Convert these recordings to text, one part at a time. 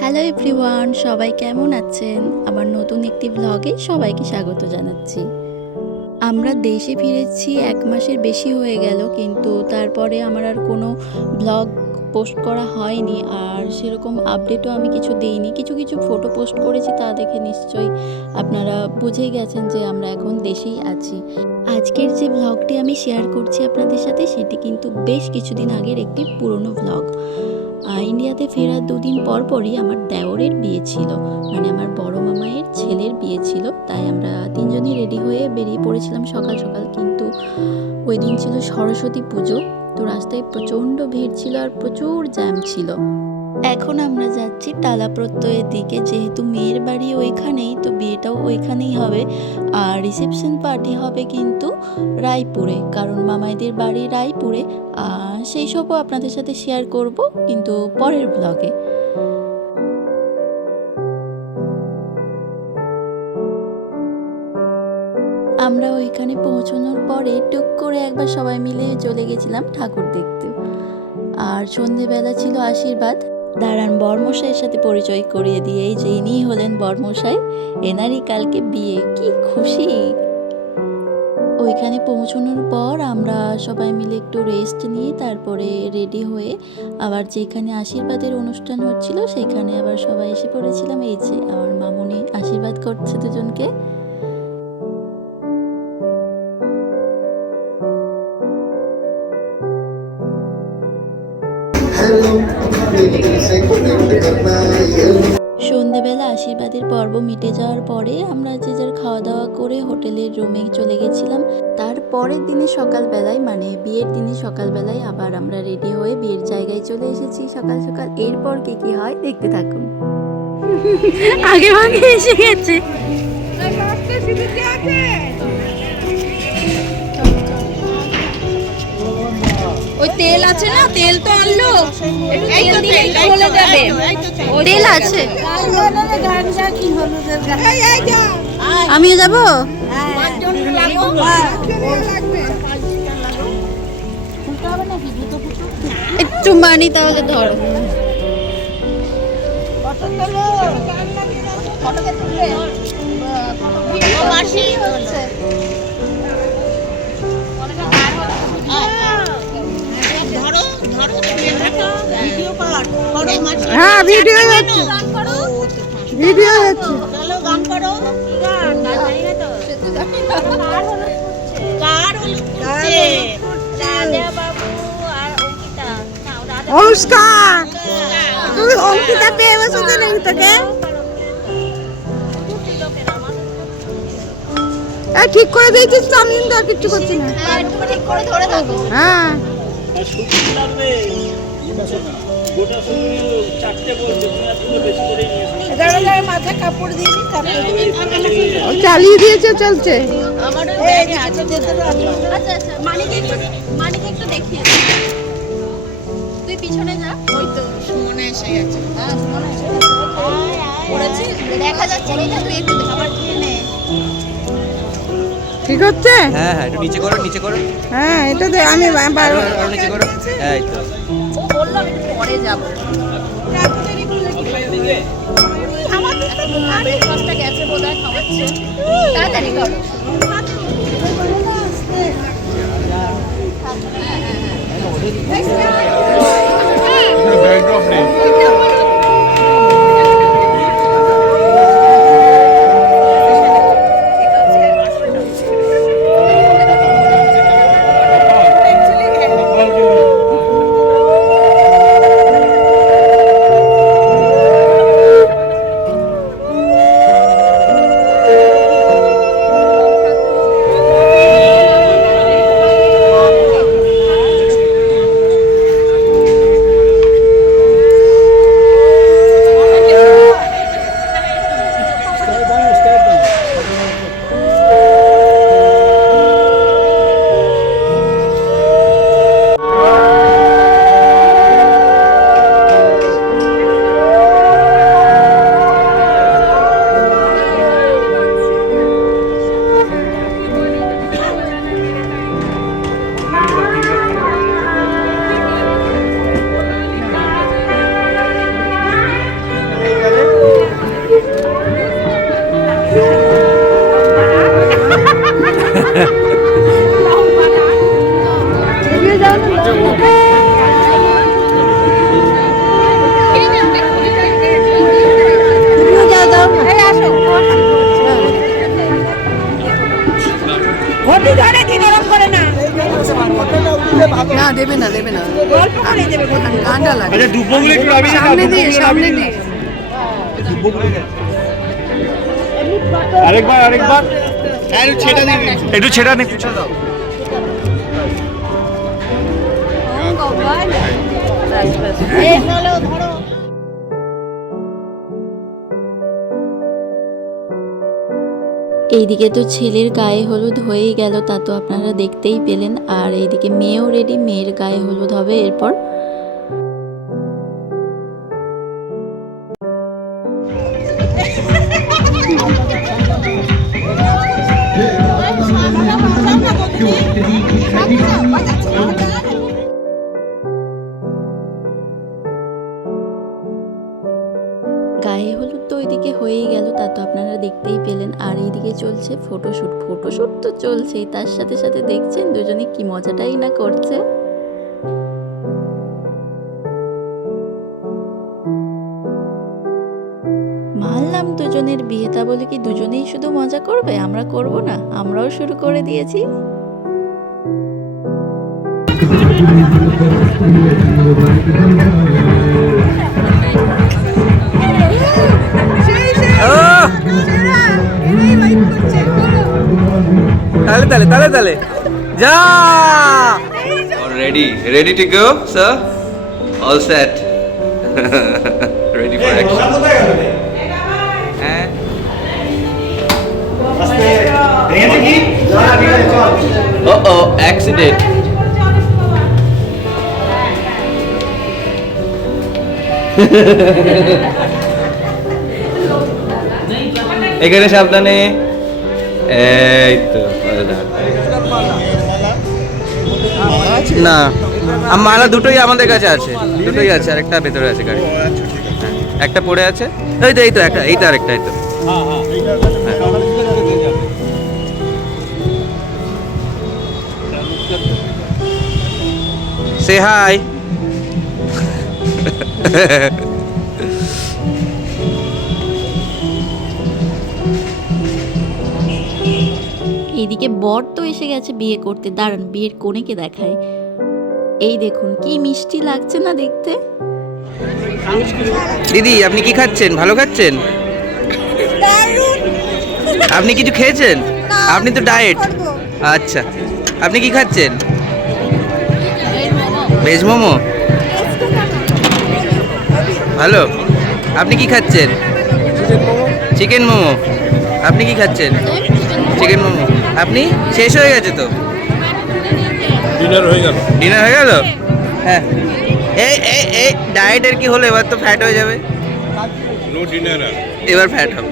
Hello everyone, সবাই কেমন আছেন? আমার নতুন একটি ব্লগে সবাইকে স্বাগত জানাচ্ছি। আমরা দেশে ফিরেছি ১ মাসের বেশি হয়ে গেল, কিন্তু তারপরে আমার আর কোনো ব্লগ পোস্ট করা হয়নি, আর সেরকম আপডেটও আমি কিছু দেইনি। কিছু ফটো পোস্ট করেছি, তা দেখে নিশ্চয়ই আপনারা বুঝেই গেছেন যে আমরা এখন দেশেই আছি। আজকের যে ব্লগটি আমি শেয়ার করছি আপনাদের সাথে, সেটি কিন্তু বেশ কিছুদিন আগের একটি পুরনো ব্লগ। ইন্ডিয়াতে ফেরার ২ দিন পরই আমার দেওরের বিয়ে ছিল, মানে আমার বড় মামায়ের ছেলের বিয়ে ছিল। তাই আমরা ৩ জনই রেডি হয়ে বেরিয়ে পড়েছিলাম সকাল সকাল। কিন্তু ওই দিন ছিল সরস্বতী পুজো, তো রাস্তায় প্রচণ্ড ভিড় ছিল আর প্রচুর জ্যাম ছিল। এখন আমরা যাচ্ছি টালা প্রত্যয়ের দিকে, যেহেতু মেয়ের বাড়ি ওইখানেই, তো বিয়েটাও ওইখানেই হবে। আর রিসেপশন পার্টি হবে কিন্তু রায়পুরে, কারণ মামাইদের বাড়ি রায়পুরে। সেই সবও আপনাদের সাথে শেয়ার করব, কিন্তু পরের ব্লগে। আমরা ওইখানে পৌঁছানোর পরে টুক করে একবার সবাই মিলে চলে গেছিলাম ঠাকুর দেখতে। আর সন্ধেবেলা ছিল আশীর্বাদ। দাঁড়ান, বরমশাইয়ের সাথে পরিচয় করিয়ে দিয়ে, এই যে ইনিই হলেন বরমশাই। এনারই কালকে বিয়ে, কি খুশি! ওইখানে পৌঁছানোর পর আমরা সবাই মিলে একটু রেস্ট নিয়ে তারপরে রেডি হয়ে আবার যেখানে আশীর্বাদের অনুষ্ঠান হচ্ছিল সেখানে আবার সবাই এসে পড়েছিলাম। এই যে আমার মামুনি আশীর্বাদ করছে দুজনকে। সন্ধেবেলা আশীর্বাদের পর্ব মিটে যাওয়ার পরে আমরা যে যার খাওয়া দাওয়া করে হোটেলের রুমে চলে গেছিলাম। তারপরের দিনে সকালবেলায়, মানে বিয়ের দিনে সকালবেলায় আবার আমরা রেডি হয়ে বিয়ের জায়গায় চলে এসেছি সকাল সকাল। এরপর কি হয় দেখতে থাকুন। আগে ভাগে এসে গেছে। ওই তেল আছে না, তেল তো আনলো, একটু তেল দিলেই চলে যাবে। তেল আছে, আমিও যাবো। একটু মানি তাহলে ধরো। হ্যাঁ, ভিডিও হচ্ছে, ভিডিও হচ্ছে। অনুষ্কা, তুমি অঙ্কিতা পেয়ে বসে তো নেই তোকে। ঠিক করে দিয়েছিস তো, আমি কিন্তু আর কিচ্ছু করছি না। হ্যাঁ, চালিয়ে দিয়েছে, চলছে। তুই পিছনে যা, ওই তো সুমনে এসে গেছে। দেখা যাচ্ছে না, তুই একটু খাবার খেয়ে নে। ঠিক হচ্ছে? হ্যাঁ হ্যাঁ, একটু নিচে করো, নিচে করো। হ্যাঁ, এটা দে, আমি আরো নিচে করো। এই তো। ও বললো আমি একটু পরে যাবো। আমার ব্রেকফাস্টটা গেছে বোধহয়, খাওয়াচ্ছে। তাড়াতাড়ি করো। ব্যাকড্রপ নেই। ঠান্ডা লাগে। আচ্ছা দুব্বগুলো একটু নামিয়ে দাও, সামনে দিয়ে দুব্বগুলো সামনে নামিয়ে দিয়ে দাও। দুব্বগুলো গেছে। আরেকবার একটু ছেটা দিন, একটু ছেটা নে, পিছনে দাও। এইদিকে তো ছেলের গায়ে হলুদ হয়েই গেল, তা তো আপনারা দেখতেই পেলেন। আর এইদিকে মেয়েও রেডি, মেয়ের গায়ে হলুদ হবে এরপর। গায়ে হলুদ তো ওইদিকে হয়েই গেল, তা তো আপনারা দেখতেই পেলেন। আর এইদিকে চলছে ফটোশ্যুট। ফটোশ্যুট তো চলছেই, তার সাথে সাথে দেখছেন দুজনে কি মজাটাই না করছে। মানলাম দুজনের বিয়ে, তা বলে কি দুজনেই শুধু মজা করবে, আমরা করব না? আমরাও শুরু করে দিয়েছি। তাহলে তাহলে তাহলে তাহলে যা ready to go sir, all set. Ready for action. হ্যাঁ ভেঙেছে কি? oh accident. এখানে সাবধানে, এই তো না মালা দুটোই আমাদের কাছে আছে, দুটোই আছে, আর একটা ভেতরে আছে গাড়ি, একটা পড়ে আছে। এই তো একটা, এই তো আরেকটা, এই তো সে হাই। এইদিকে বর তো এসে গেছে বিয়ে করতে। দাঁড়ান, বিয়ের কনেকে দেখায়। এই দেখুন কি মিষ্টি লাগছে না দেখতে। দিদি আপনি কি খাচ্ছেন? ভালো খাচ্ছেন? আপনি কিছু খেয়েছেন? আপনি তো ডায়েট। আচ্ছা, আপনি কি খাচ্ছেন? ভেজ মোমো। ভালো। আপনি কি খাচ্ছেন? চিকেন মোমো। আপনি কি খাচ্ছেন? চিকেন মোমো। আপনি শেষ হয়ে গেছে তো? ডিনার হয়ে গেল। ডিনার হয়ে গেল? হ্যাঁ। এই ডায়েটের কি হলো? এবার তো ফ্যাট হয়ে যাবে। No dinner. এবার ফ্যাট হবে।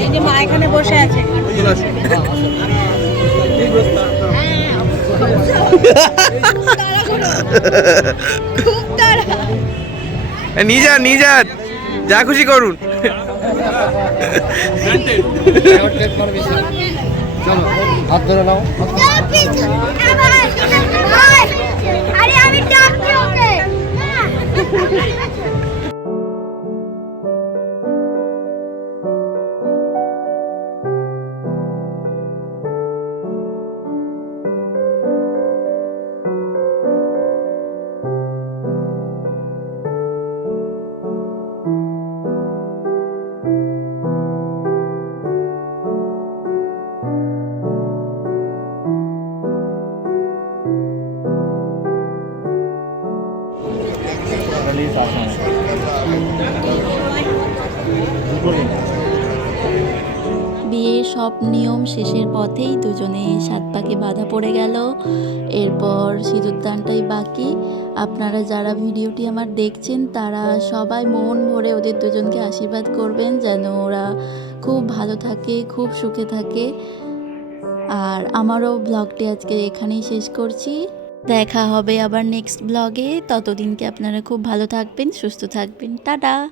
এই যে মা এখানে বসে আছে। খুব তাড়া। নিয়ে যান, যা খুশি করুন। হাত ধরে নাও। আরে আমি ডাকছি ওকে। বিয়ের সব নিয়ম শেষের পথেই দুজনে সাত পাকে বাঁধা পড়ে গেল। এরপর সিঁদুরদানটাই বাকি। আপনারা যারা ভিডিওটি আমার দেখছেন তারা সবাই মন ভরে ওদের দুজনকে আশীর্বাদ করবেন যেন ওরা খুব ভালো থাকে, খুব সুখে থাকে। আর আমারও ব্লগটি আজকে এখানেই শেষ করছি। দেখা হবে আবার নেক্সট ব্লগে। ততদিনকে আপনারা খুব ভালো থাকবেন, সুস্থ থাকবেন। টাটা।